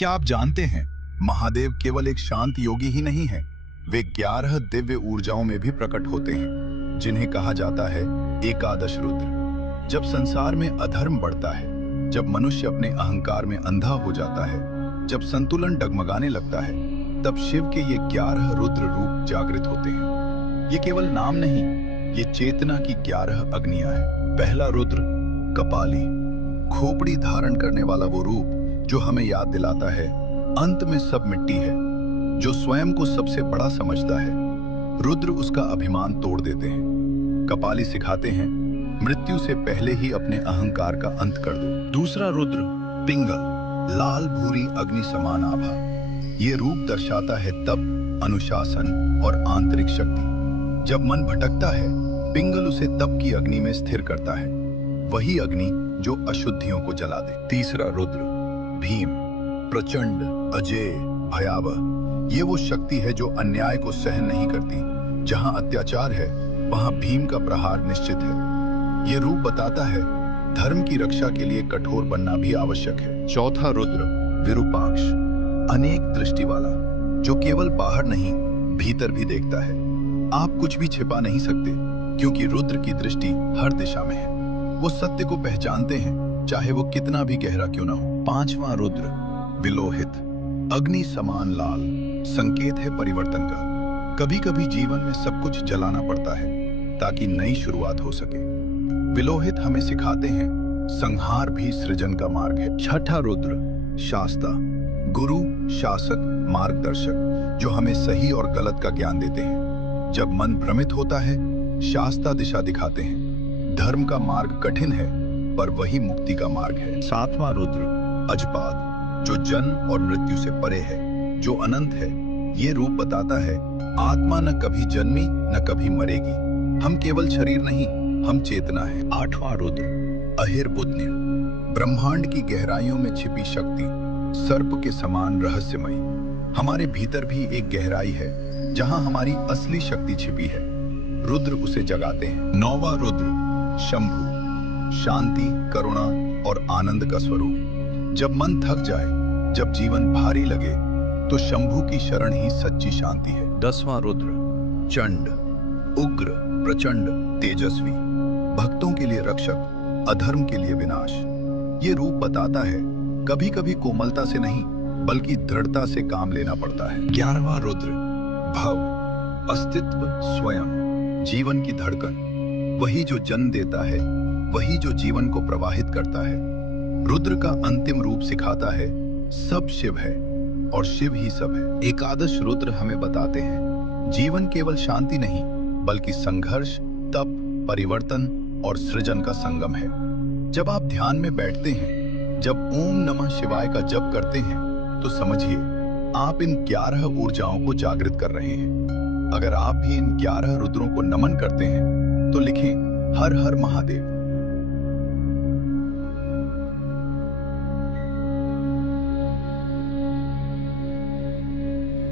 क्या आप जानते हैं, महादेव केवल एक शांत योगी ही नहीं है, वे 11 दिव्य ऊर्जाओं में भी प्रकट होते हैं, जिन्हें कहा जाता है एकादश रुद्र। जब संसार में अधर्म बढ़ता है, जब मनुष्य अपने अहंकार में अंधा हो जाता है, जब संतुलन डगमगाने लगता है, तब शिव के ये 11 रुद्र रूप जागृत होते हैं। ये केवल नाम नहीं, ये चेतना की 11 अग्नियां हैं। पहला रुद्र, कपाली, खोपड़ी धारण करने वाला वो रूप जो हमें याद दिलाता है अंत में सब मिट्टी है, जो स्वयं को सबसे बड़ा समझता है। रुद्र उसका अभिमान तोड़ देते हैं। कपाली सिखाते हैं, मृत्यु से पहले ही अपने अहंकार का अंत कर दो। दूसरा रुद्र, पिंगल, लाल भूरी अग्नि समान आभा। ये रूप दर्शाता है तप, अनुशासन और आंतरिक शक्ति। जब मन भटकता है, पिंगल उसे तप की अग्नि में स्थिर करता है, वही अग्नि जो अशुद्धियों को जला दे। तीसरा रुद्र, भीम, प्रचंड, अजेय, भयावह। ये वो शक्ति है जो अन्याय को सहन नहीं करती। जहां अत्याचार है, वहां भीम का प्रहार निश्चित है। ये रूप बताता है धर्म की रक्षा के लिए कठोर बनना भी आवश्यक है। चौथा रुद्र, विरूपाक्ष, अनेक दृष्टि वाला, जो केवल बाहर नहीं, भीतर भी देखता है। आप कुछ भी छिपा नहीं सकते, क्योंकि रुद्र की दृष्टि हर दिशा में है। वो सत्य को पहचानते हैं, चाहे वो कितना भी गहरा क्यों ना हो। पांचवा रुद्र, विलोहित, अग्नि समान लाल, संकेत है परिवर्तन का। कभी कभी जीवन में सब कुछ जलाना पड़ता है ताकि नई शुरुआत हो सके। विलोहित हमें सिखाते हैं संहार भी सृजन का मार्ग है। छठा रुद्र, शास्ता, गुरु, शासक, मार्गदर्शक, जो हमें सही और गलत का ज्ञान देते हैं। जब मन भ्रमित होता है, शास्ता दिशा दिखाते हैं। धर्म का मार्ग कठिन है, पर वही मुक्ति का मार्ग है। सातवां रुद्र, अजपाद, जो जन्म और मृत्यु से परे है, जो अनंत है। ये रूप बताता है आत्मा न कभी जन्मी न कभी मरेगी। हम केवल शरीर नहीं, हम चेतना है। आठवां रुद्र, अहिर्बुद्ध, ब्रह्मांड की गहराइयों में छिपी शक्ति, सर्प के समान रहस्यमयी। हमारे भीतर भी एक गहराई है जहां हमारी असली शक्ति छिपी है। रुद्र उसे जगाते हैं। नौवां रुद्र, शंभु, शांति, करुणा और आनंद का स्वरूप। जब मन थक जाए, जब जीवन भारी लगे, तो शंभु की शरण ही सच्ची शांति है। 10वां रुद्र, चंड, उग्र, प्रचंड, तेजस्वी, भक्तों के लिए रक्षक, अधर्म के लिए विनाश। ये रूप बताता है कभी कभी कोमलता से नहीं, बल्कि दृढ़ता से काम लेना पड़ता है। 11वां रुद्र, भव, अस्तित्व स्वयं, जीवन की धड़कन, वही जो जन्म देता है, वही जो जीवन को प्रवाहित करता है। रुद्र का अंतिम रूप सिखाता है सब शिव है और शिव ही सब है। एकादश रुद्र हमें बताते हैं जीवन केवल शांति नहीं, बल्कि संघर्ष, तप, परिवर्तन और सृजन का संगम है। जब आप ध्यान में बैठते हैं, जब ओम नमः शिवाय का जप करते हैं, तो समझिए आप इन 11 ऊर्जाओं को जागृत कर रहे हैं। अगर आप भी इन 11 रुद्रों को नमन करते हैं, तो लिखें हर हर महादेव।